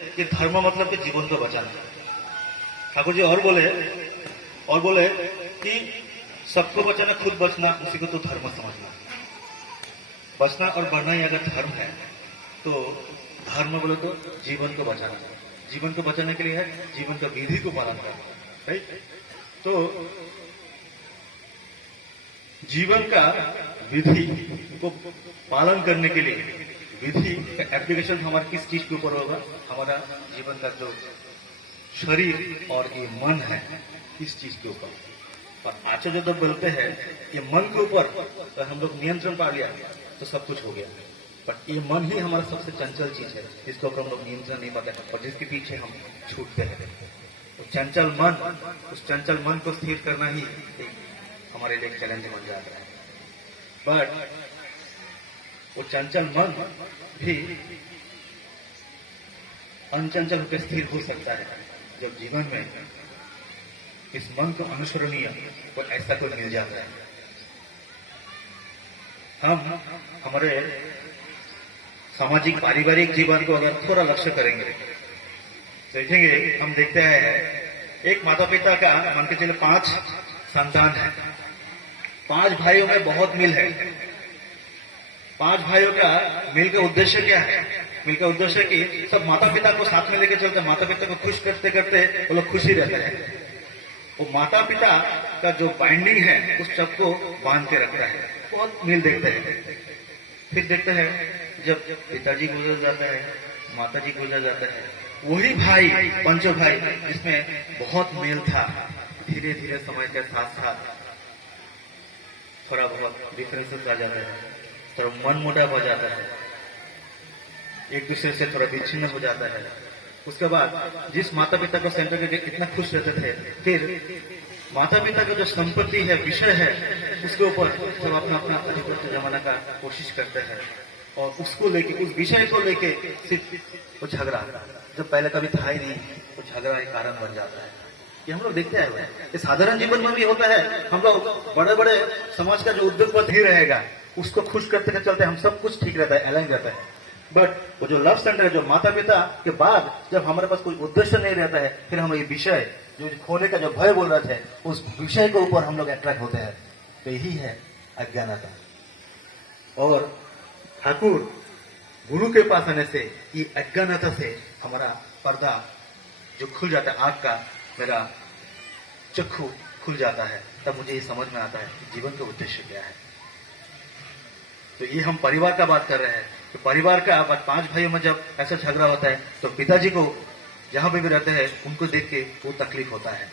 कि धर्म मतलब कि जीवन को बचाना। ठाकुर जी और बोले कि सबको बचाना, खुद बचना, उसी को तो धर्म समझना। बचना और बढ़ना ही अगर धर्म है तो धर्म बोले तो जीवन को बचाना। जीवन को बचाने के लिए है जीवन का विधि को पालन करना, राइट? तो जीवन का विधि को पालन करने के लिए विधि का एप्लीकेशन हमारा किस चीज के ऊपर होगा? हमारा जीवन का जो शरीर और ये मन है, इस चीज के ऊपर। और आचार्य जब बोलते हैं कि मन के ऊपर तो हम लोग नियंत्रण पा लिया तो सब कुछ हो गया। पर ये मन ही हमारा सबसे चंचल चीज है, जिसके ऊपर हम लोग नियंत्रण नहीं पाते और जिसके पीछे हम छूटते हैं। तो चंचल मन, उस चंचल मन को स्थिर करना ही हमारे लिए चैलेंज बन जाता है। बट वो चंचल मन भी अनचंचल होकर स्थिर हो सकता है जब जीवन में इस मन को अनुसरणीय तो ऐसा कोई मिल जाता है। हम हमारे सामाजिक पारिवारिक जीवन को अगर थोड़ा लक्ष्य करेंगे, देखेंगे, हम देखते हैं एक माता पिता का मान के चले 5 संतान है। 5 भाइयों में बहुत मिल है। 5 भाइयों का मिल का उद्देश्य क्या है? मिल का उद्देश्य कि सब माता पिता को साथ में लेके चलते, माता पिता को खुश करते करते वो लोग खुशी रहते हैं। वो माता पिता का जो बाइंडिंग है उस सबको बांध के रखता है। बहुत मिल देखते हैं। फिर देखते हैं जब पिताजी गुजर जाता है, माता जी गुजर जाता है, वही भाई, पंचों भाई जिसमें बहुत मेल था, धीरे धीरे समय के साथ साथ थोड़ा बहुत डिफरेंसेस आ जाता है, थोड़ा मन मुटाव हो जाता है, एक दूसरे से थोड़ा विच्छिन्न हो जाता है। उसके बाद जिस माता पिता को सेंटर करके इतना खुश रहते थे, फिर माता पिता का जो संपत्ति है, विषय है, उसके ऊपर सब अपना अपना अधिपत्य जमाने का कोशिश करते हैं और उसको लेके, उस विषय को लेके सिर्फ वो झगड़ा, जब पहले कभी था ही नहीं, तो झगड़ा एक कारण बन जाता है। ये हम लोग देखते हैं, ये साधारण जीवन में भी होता है। हम लोग बड़े बड़े समाज का जो उद्योगपति ही रहेगा, उसको खुश करते चलते हम सब कुछ ठीक रहता है, अलाइन रहता है। बट वो जो लव सेंटर है, जो माता पिता के बाद जब हमारे पास कोई उद्देश्य नहीं रहता है, फिर हम ये विषय जो खोने का जो भय बोल रहे थे, उस विषय के ऊपर हम लोग अट्रैक्ट होते हैं। तो यही है अज्ञानता। और ठाकुर गुरु के पास आने से ये अज्ञानता से हमारा पर्दा जो खुल जाता है, आंख का मेरा चक्षु खुल जाता है, तब मुझे ये समझ में आता है जीवन का उद्देश्य क्या है। तो ये हम परिवार का बात कर रहे हैं। तो परिवार का 5 भाइयों में जब ऐसा झगड़ा होता है तो पिताजी को जहां पे भी रहते हैं उनको देख के वो तकलीफ होता है।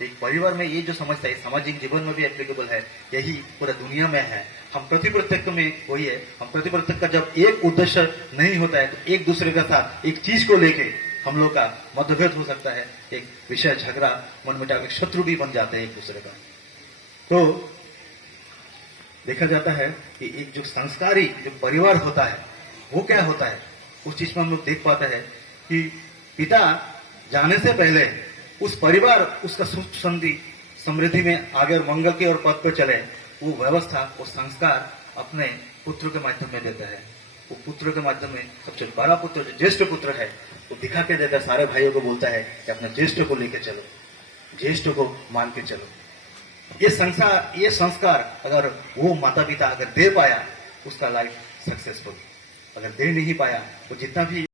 एक परिवार में ये जो समस्या है सामाजिक जीवन में भी एप्लीकेबल है, यही पूरा दुनिया में है। हम प्रतिप्रत्यक्ष में वही है, हम प्रतिप्रत्यक्ष का जब एक उद्देश्य नहीं होता है तो एक दूसरे के साथ एक चीज को लेके हम लोग का मतभेद हो सकता है, एक विषय झगड़ा, मनमुटाव, एक शत्रु भी बन जाते हैं एक दूसरे का। तो देखा जाता है कि एक जो संस्कारी जो परिवार होता है वो क्या होता है, उस चीज में हम लोग देख पाते हैं कि पिता जाने से पहले उस परिवार उसका सुख शांति समृद्धि में आगे और मंगल की ओर पथ पर चले, वो व्यवस्था, वो संस्कार अपने पुत्र के माध्यम में देता है। वो पुत्र के माध्यम में सबसे बड़ा पुत्र जो ज्येष्ठ पुत्र है वो दिखा के देता है, सारे भाइयों को बोलता है कि अपने ज्येष्ठ को लेके चलो, ज्येष्ठ को मान के चलो। ये संस्कार अगर वो माता पिता अगर दे पाया, उसका लाइफ सक्सेसफुल। अगर दे नहीं पाया, वो जितना भी